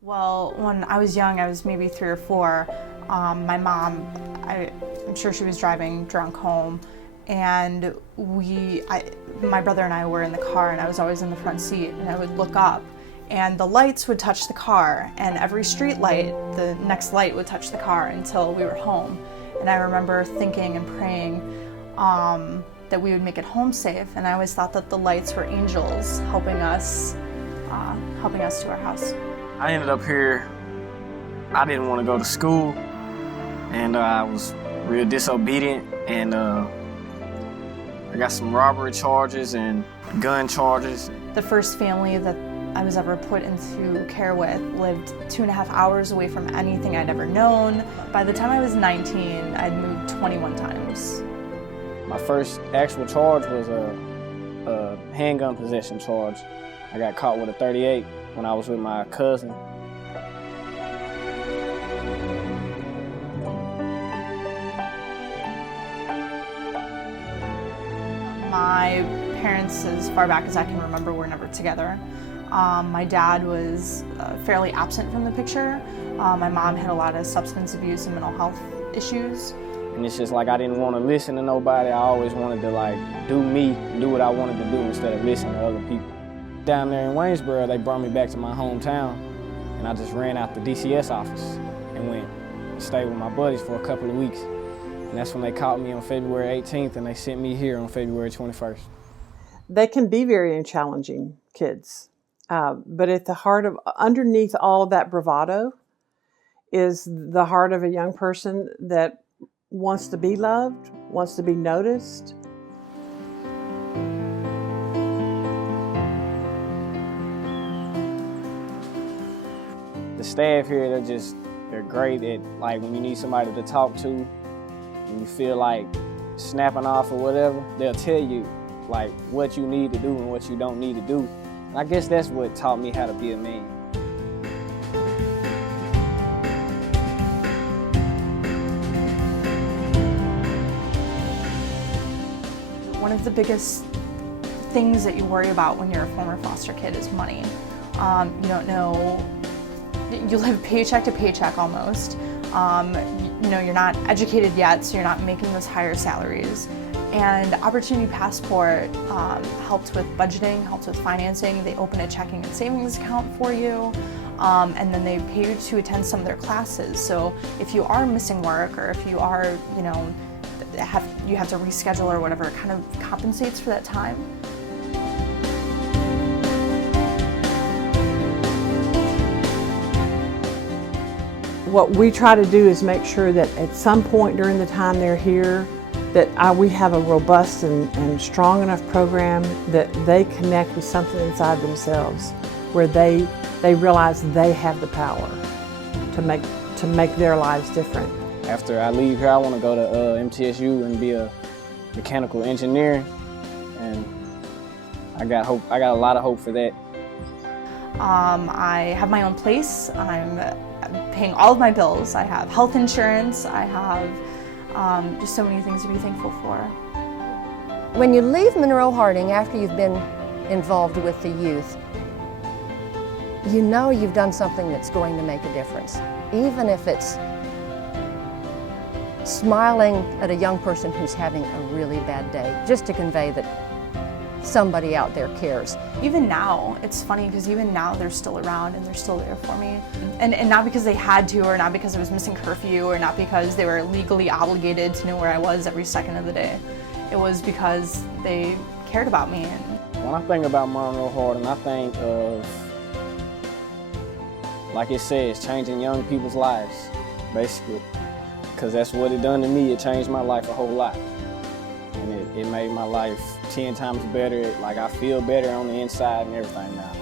Well, when I was young, I was maybe 3 or 4, my mom, I'm sure she was driving drunk home, and my brother and I were in the car, and I was always in the front seat, and I would look up, and the lights would touch the car, and every street light, the next light would touch the car until we were home. And I remember thinking and praying that we would make it home safe, and I always thought that the lights were angels helping us to our house. I ended up here, I didn't want to go to school, and I was real disobedient, and I got some robbery charges and gun charges. The first family that I was ever put into care with lived 2.5 hours away from anything I'd ever known. By the time I was 19, I'd moved 21 times. My first actual charge was a handgun possession charge. I got caught with a .38 when I was with my cousin. My parents, as far back as I can remember, were never together. My dad was fairly absent from the picture. My mom had a lot of substance abuse and mental health issues. And it's just like I didn't want to listen to nobody. I always wanted to do me, do what I wanted to do instead of listening to other people. Down there in Waynesboro, they brought me back to my hometown, and I just ran out the DCS office and went and stayed with my buddies for a couple of weeks. And that's when they caught me on February 18th, and they sent me here on February 21st. They can be very challenging kids, but at the heart of, underneath all of that bravado is the heart of a young person that wants to be loved, wants to be noticed. The staff here, they're great at, when you need somebody to talk to, and you feel like snapping off or whatever, they'll tell you what you need to do and what you don't need to do. And I guess that's what taught me how to be a man. One of the biggest things that you worry about when you're a former foster kid is money. You don't know, you live paycheck to paycheck almost. You're not educated yet, so you're not making those higher salaries. And Opportunity Passport helped with budgeting, helped with financing. They open a checking and savings account for you, and then they pay you to attend some of their classes. So if you are missing work, or if you are, you have to reschedule or whatever, it kind of compensates for that time. What we try to do is make sure that at some point during the time they're here, that we have a robust and strong enough program that they connect with something inside themselves, where they realize they have the power to make their lives different. After I leave here, I want to go to MTSU and be a mechanical engineer, and I got hope. I got a lot of hope for that. I have my own place. I'm paying all of my bills. I have health insurance. I have just so many things to be thankful for. When you leave Monroe Harding after you've been involved with the youth, you know you've done something that's going to make a difference, even if it's smiling at a young person who's having a really bad day, just to convey that somebody out there cares. Even now, it's funny because even now they're still around and they're still there for me. And not because they had to, or not because I was missing curfew, or not because they were legally obligated to know where I was every second of the day. It was because they cared about me. When I think about Monroe Harding, I think of, like it says, changing young people's lives, basically. Because that's what it done to me. It changed my life a whole lot. And it made my life 10 times better. I feel better on the inside and everything now.